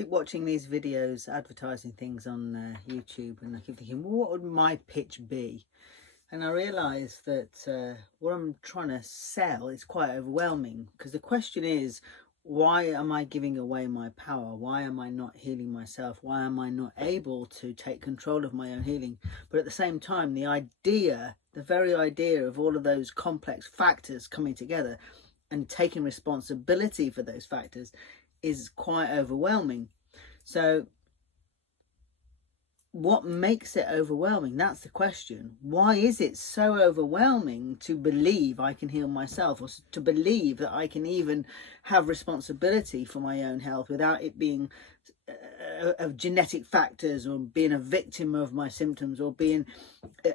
keep watching these videos advertising things on YouTube, and I keep thinking, well, what would my pitch be? And I realise that what I'm trying to sell is quite overwhelming, because the question is, why am I giving away my power? Why am I not healing myself? Why am I not able to take control of my own healing? But at the same time, the very idea of all of those complex factors coming together and taking responsibility for those factors is quite overwhelming. So what makes it overwhelming? That's the question. Why is it so overwhelming to believe I can heal myself, or to believe that I can even have responsibility for my own health without it being of genetic factors, or being a victim of my symptoms, or being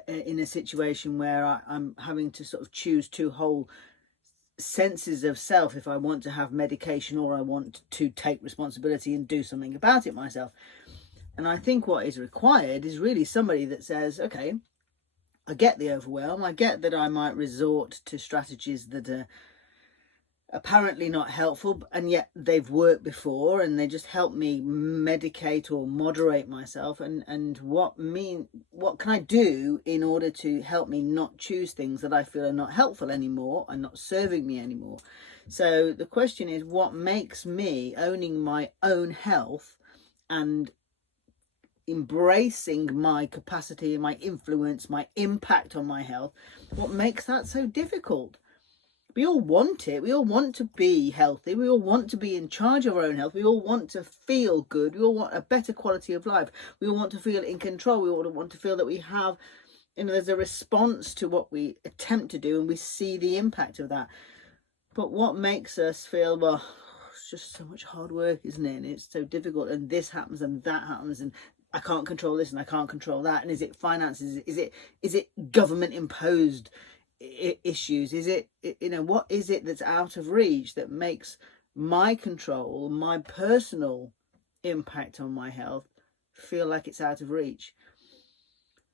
in a situation where I'm having to sort of choose two whole senses of self, if I want to have medication or I want to take responsibility and do something about it myself. And I think what is required is really somebody that says, okay, I get the overwhelm, I get that I might resort to strategies that are apparently not helpful, and yet they've worked before and they just help me medicate or moderate myself, and what can I do in order to help me not choose things that I feel are not helpful anymore and not serving me anymore. So the question is, what makes me owning my own health and embracing my capacity, my influence, my impact on my health, what makes that so difficult? We all want it. We all want to be healthy. We all want to be in charge of our own health. We all want to feel good. We all want a better quality of life. We all want to feel in control. We all want to feel that we have, there's a response to what we attempt to do, and we see the impact of that. But what makes us feel, well, it's just so much hard work, isn't it? And it's so difficult, and this happens and that happens, and I can't control this and I can't control that. And is it finances? Is it government imposed issues? Is it, what is it that's out of reach that makes my control, my personal impact on my health feel like it's out of reach?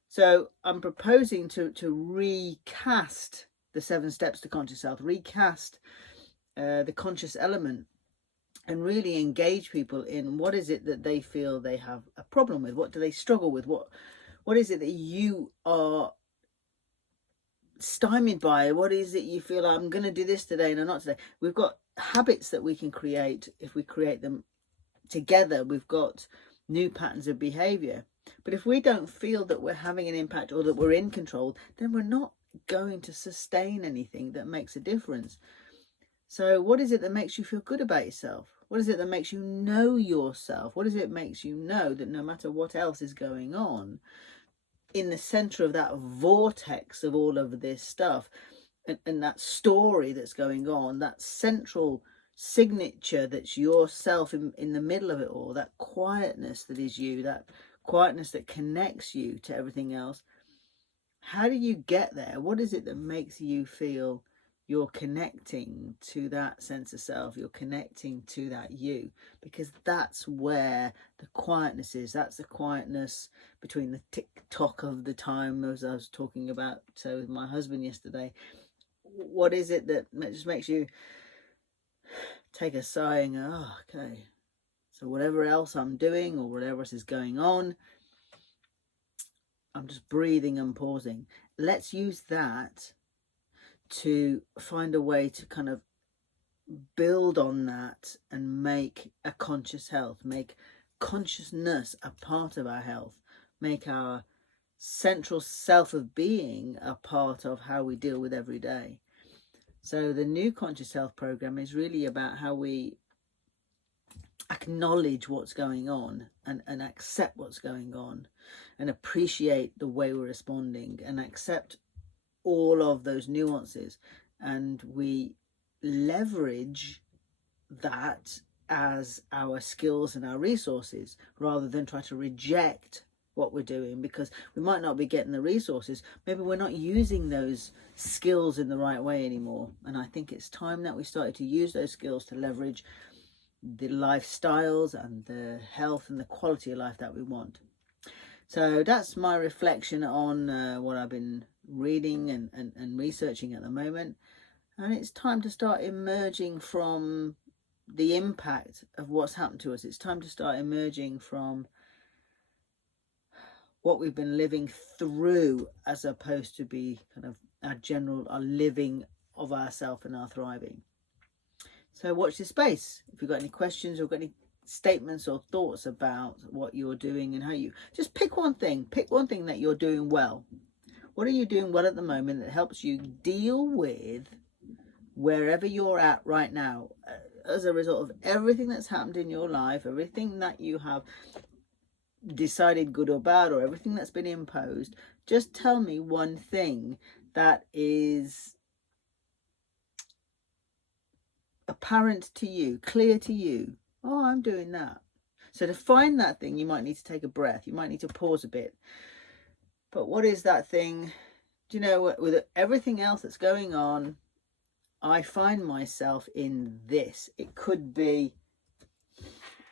So I'm proposing to recast the 7 steps to conscious health, recast the conscious element, and really engage people in what is it that they feel they have a problem with, what do they struggle with, what is it that you are stymied by, what is it you feel, I'm going to do this today and I'm not today. We've got habits that we can create. If we create them together, we've got new patterns of behavior. But if we don't feel that we're having an impact or that we're in control, then we're not going to sustain anything that makes a difference. So what is it that makes you feel good about yourself? What is it that makes you know yourself? What is it that makes you know that no matter what else is going on, in the center of that vortex of all of this stuff, and that story that's going on, that central signature that's yourself in the middle of it all, that quietness that is you, that quietness that connects you to everything else, how do you get there? What is it that makes you feel you're connecting to that sense of self, you're connecting to that you? Because that's where the quietness is. That's the quietness between the tick-tock of the time, as I was talking about with my husband yesterday. What is it that just makes you take a sigh and go, oh, okay, so whatever else I'm doing or whatever else is going on, I'm just breathing and pausing. Let's use that to find a way to kind of build on that and make a conscious health, make consciousness a part of our health, make our central self of being a part of how we deal with every day. So the new Conscious Health program is really about how we acknowledge what's going on and accept what's going on and appreciate the way we're responding and accept all of those nuances, and we leverage that as our skills and our resources rather than try to reject what we're doing because we might not be getting the resources. Maybe we're not using those skills in the right way anymore, and I think it's time that we started to use those skills to leverage the lifestyles and the health and the quality of life that we want. So that's my reflection on what I've been reading and researching at the moment. And it's time to start emerging from the impact of what's happened to us. It's time to start emerging from what we've been living through, as opposed to be kind of our living of ourself and our thriving. So watch this space. If you've got any questions or got any statements or thoughts about what you're doing and how you, just pick one thing that you're doing well. What are you doing well at the moment that helps you deal with wherever you're at right now, as a result of everything that's happened in your life, everything that you have decided good or bad, or everything that's been imposed? Just tell me one thing that is apparent to you, clear to you. Oh, I'm doing that. So to find that thing, you might need to take a breath. You might need to pause a bit. But what is that thing? Do you know, with everything else that's going on, I find myself in this. It could be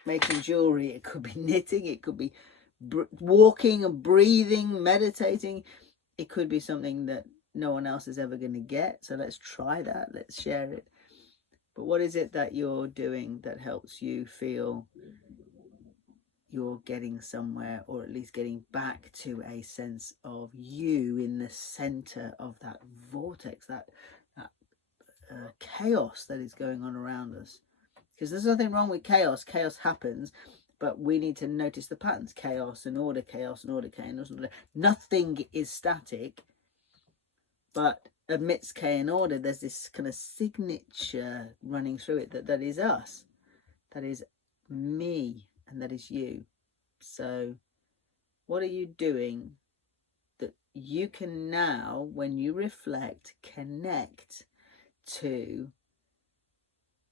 making jewelry, it could be knitting, it could be walking and breathing, meditating. It could be something that no one else is ever going to get. So let's try that. Let's share it. But what is it that you're doing that helps you feel you're getting somewhere, or at least getting back to a sense of you in the center of that vortex, that chaos that is going on around us? Because there's nothing wrong with chaos. Chaos happens, but we need to notice the patterns. Chaos and order, chaos and order, chaos and order. Nothing is static, but amidst chaos and order, there's this kind of signature running through it that is us, that is me, and that is you. So what are you doing that you can now, when you reflect, connect to,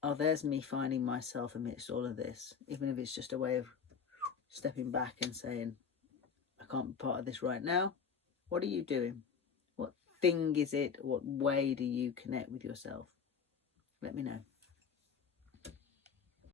oh, there's me finding myself amidst all of this, even if it's just a way of stepping back and saying, I can't be part of this right now. What are you doing? What thing is it? What way do you connect with yourself? Let me know.